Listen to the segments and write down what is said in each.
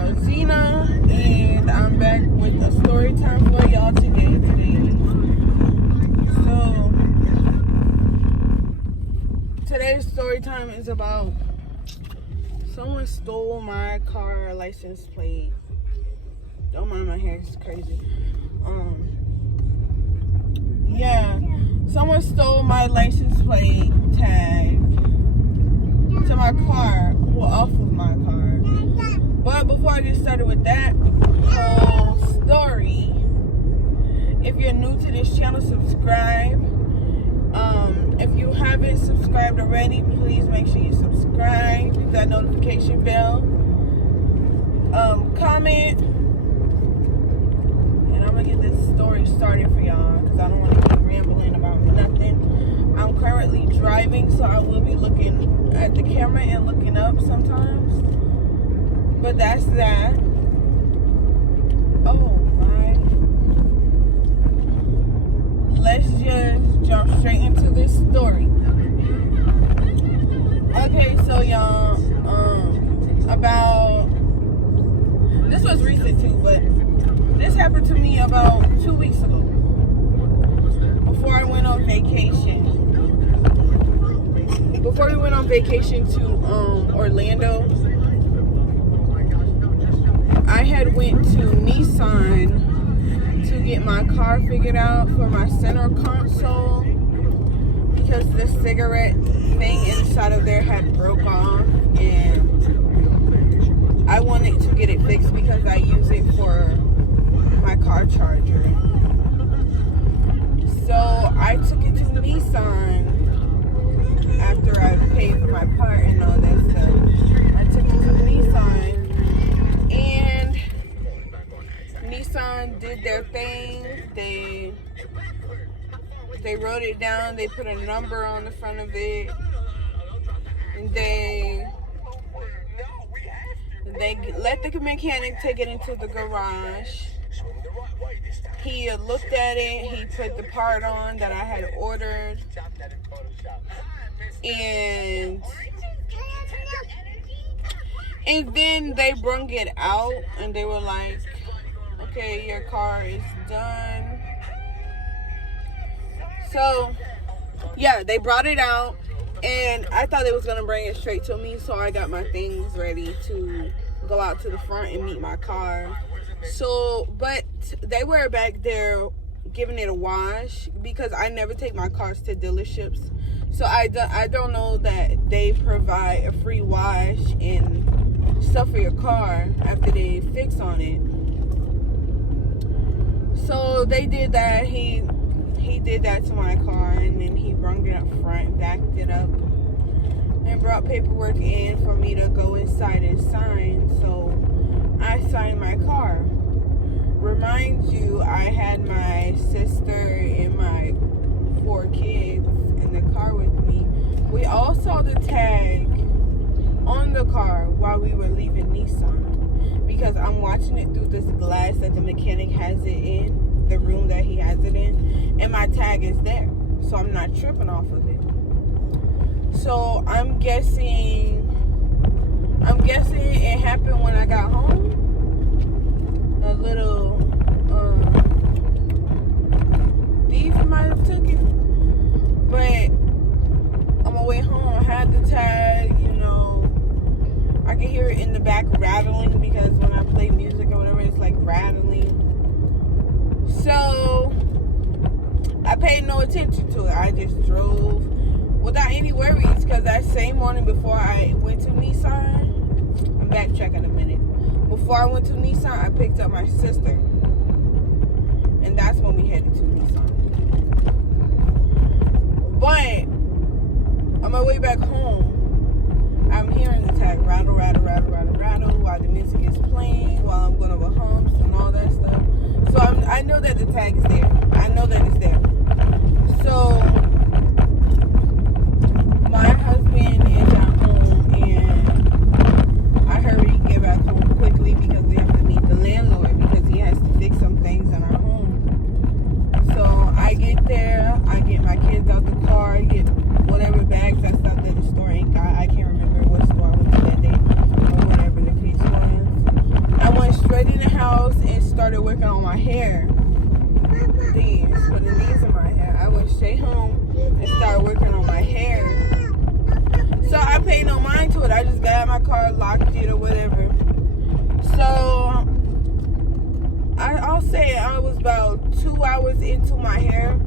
girl Zena, and I'm back with a story time for y'all today. So today's story time is about someone stole my car license plate. Don't mind my hair, it's crazy. Someone stole my license plate tag to my car, off of my car. But before I get started with that whole story, if you're new to this channel, subscribe. If you haven't subscribed already, please make sure you subscribe. Hit that notification bell. Comment. And I'm gonna get this story started for y'all because I don't want to keep rambling about nothing. I'm currently driving, so I will be looking at the camera and looking up sometimes. But that's that. Oh my. Let's just jump straight into this story. Okay, so y'all, this was recent too, but this happened to me about 2 weeks ago. Before I went on vacation. Before we went on vacation to Orlando, I had went to Nissan to get my car figured out for my center console because the cigarette thing inside of there had broke off, and I wanted to get it fixed because I use it for my car charger. So I took it to Nissan after I paid for my part and all that stuff. I took it to Nissan, and Nissan did their thing. They wrote it down. They put a number on the front of it, and they let the mechanic take it into the garage. He looked at it. He put the part on that I had ordered, and then they brung it out, and they were like, okay, your car is done. So yeah, they brought it out, and I thought they was gonna bring it straight to me, so I got my things ready to go out to the front and meet my car. So, but they were back there giving it a wash because I never take my cars to dealerships. So I don't know that they provide a free wash and stuff for your car after they fix on it. So they did that. He did that to my car, and then he brought it up front, backed it up, and brought paperwork in for me to go inside and sign. So I signed my car. Remind you, I had my sister and my 4 kids in the car with me. We all saw the tag on the car while we were leaving Nissan because I'm watching it through this glass that the mechanic has it in, the room that he has it in, and my tag is there, so I'm not tripping off of it. So I'm guessing it happened when I got home. A little thief might have took it, but on my way home I had the tag. I can hear it in the back rattling because when I play music or whatever, it's like rattling. So I paid no attention to it. I just drove without any worries because that same morning before I went to Nissan, I'm backtracking a minute. Before I went to Nissan, I picked up my sister, and that's when we headed to Nissan. But on my way back home, I'm hearing the tag rattle, rattle, rattle, rattle, rattle while the music is playing, while I'm going over humps and all that stuff. So I know that the tag is there. I know that it's there. So my husband is at home, and I hurry to get back home quickly because we have to meet the landlord because he has to fix some things in our home. So I get there, I get my kids out the car, I get whatever bags I stopped at the store ain't got. I can't remember what store I went to that day or whatever the case was. started working on my hair. Putting these in my hair. I would stay home and start working on my hair. So I paid no mind to it. I just got out my car, locked it or whatever. So I'll say I was about 2 hours into my hair,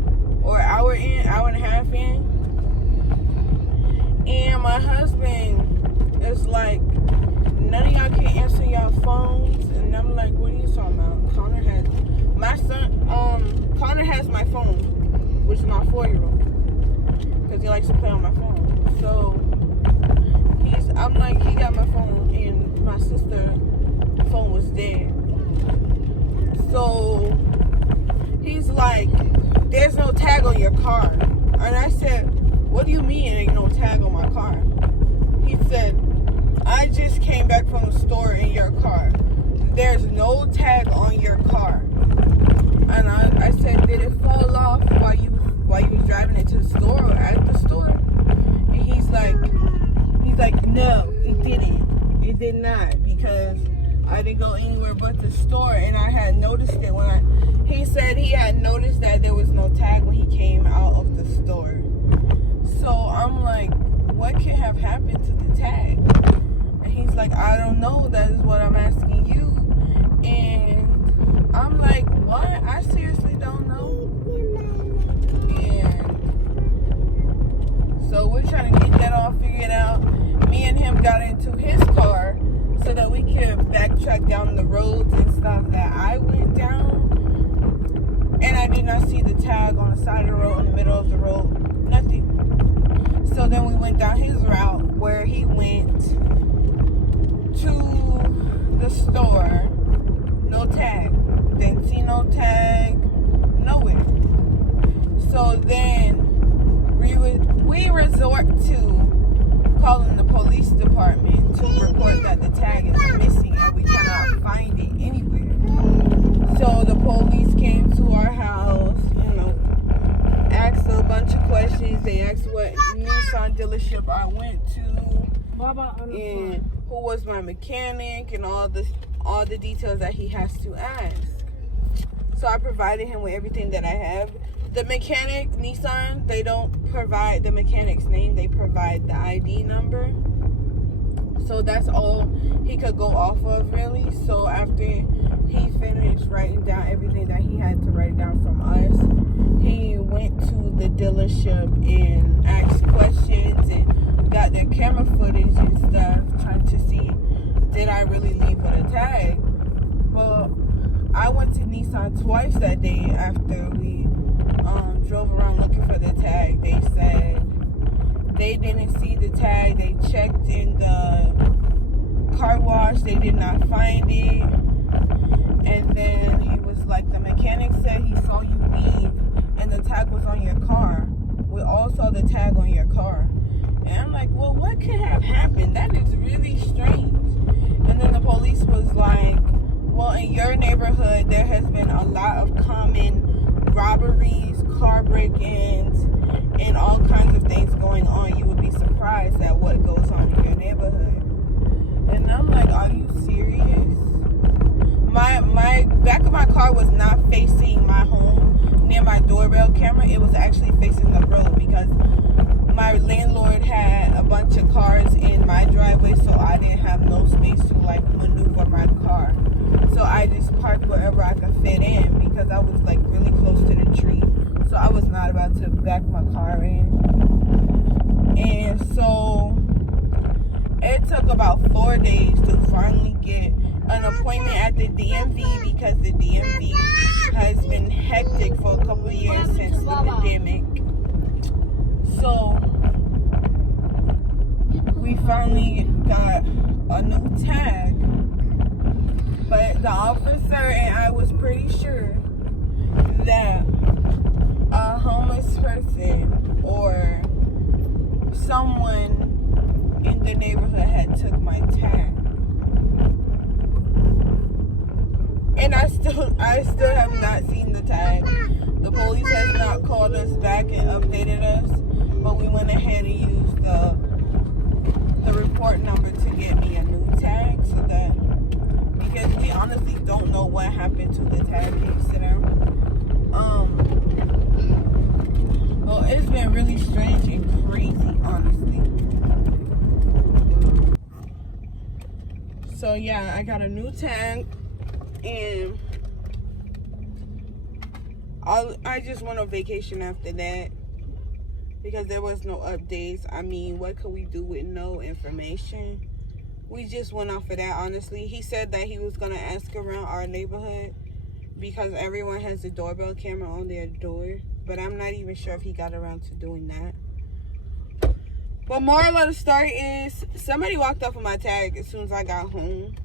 or hour and a half in. And my husband is like, none of y'all can answer y'all phones. And I'm like, what are you talking about? Connor has my phone, which is my 4-year-old, because he likes to play on my phone. So I'm like, he got my phone, and my sister's phone was dead. So he's like, there's no tag on your car. And I said, what do you mean ain't no tag on my car? He said, I just came back from the store in your car. There's no tag on your car. And I said, did it fall off while you was driving it to the store or at the store? And he's like, no, it didn't. It did not, because I didn't go anywhere but the store, and I had noticed it he said he had noticed that there was no tag when he came out of the store. So I'm like, what could have happened to the tag? And he's like, I don't know. That is what I'm asking you. And I'm like, what? I seriously don't know. And so we're trying to get that all figured out. Me and him got into his car so that we could backtrack down the roads and stuff that I went down. And I did not see the tag on the side of the road, in the middle of the road, nothing. So then we went down his route where he went to the store, no tag. Didn't see no tag, nowhere. So then we resort to calling the police department to report that the tag is missing and we cannot find it anywhere. So the police came to our house, asked a bunch of questions. They asked what Nissan dealership I went to, and who was my mechanic, and all the details that he has to ask. So I provided him with everything that I have. The mechanic, Nissan, they don't provide the mechanic's name. They provide the ID number. So that's all he could go off of, really. So after he finished writing down everything that he had to write down from us, he went to the dealership and asked questions and got their camera footage and stuff, trying to see, did I really leave with a tag? Well, I went to Nissan twice that day after we drove around looking for the tag. They said they didn't see the tag. They checked in the car wash. They did not find it. And then he was like, the mechanic said he saw you leave and the tag was on your car. We all saw the tag on your car. And I'm like, well, what could have happened? That is really strange. And then the police was like, well, in your neighborhood, there has been a lot of common robberies, car break-ins, and all kinds of things going on. You would be surprised at what goes on in your neighborhood. And I'm like, are you serious? My back of my car was not facing my home near my doorbell camera. It was actually facing the road because my landlord had a bunch of cars in my driveway, so I didn't have no space to maneuver my car. So I just parked wherever I could fit in because I was really close to the tree. So I was not about to back my car in. And so it took about 4 days to finally get an appointment at the DMV because the DMV has been hectic for a couple of years since the pandemic. So we finally got a new tag, but the officer and I was pretty sure that a homeless person or someone in the neighborhood had took my tag. And I still have not seen the tag. The police has not called us back and updated us, but we went ahead and used the report number to get me a new tag, so that, because we honestly don't know what happened to the tag case to them. Well, it's been really strange and crazy, honestly. So yeah, I got a new tag, and I just went on vacation after that because there was no updates. I mean, what could we do with no information? We just went off of that, honestly. He said that he was gonna ask around our neighborhood because everyone has a doorbell camera on their door, but I'm not even sure if he got around to doing that. But moral of the story is, somebody walked off of my tag as soon as I got home.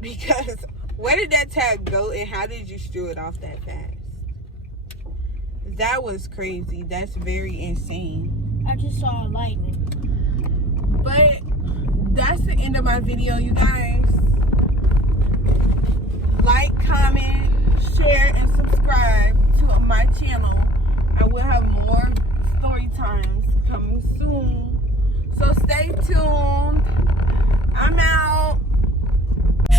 Because where did that tag go and how did you strew it off that fast? That was crazy. That's very insane. I just saw lightning. But that's the end of my video, you guys. Like, comment, share, and subscribe to my channel. I will have more story times coming soon. So stay tuned. I'm out.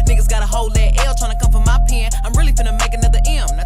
Niggas gotta hold that L tryna come for my pen. I'm really finna make another M. Now